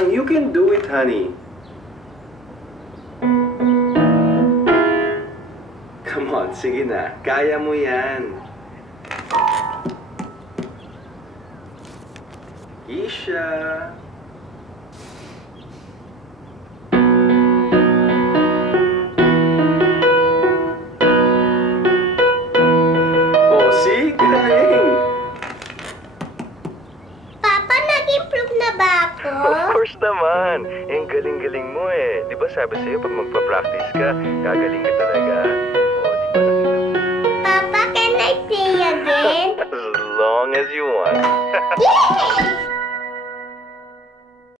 lang. You can do it, honey. Come on, sige na. Kaya mo yan. Isha. Oh, see? Galing. Papa, nag-improve na ba ako? Of course naman. Ang galing-galing mo eh. Di ba sabi sa'yo pag magpa-practice ka, gagaling ka talaga? O, di ba nakita mo? Papa, can I play again? As long as you want. Yay!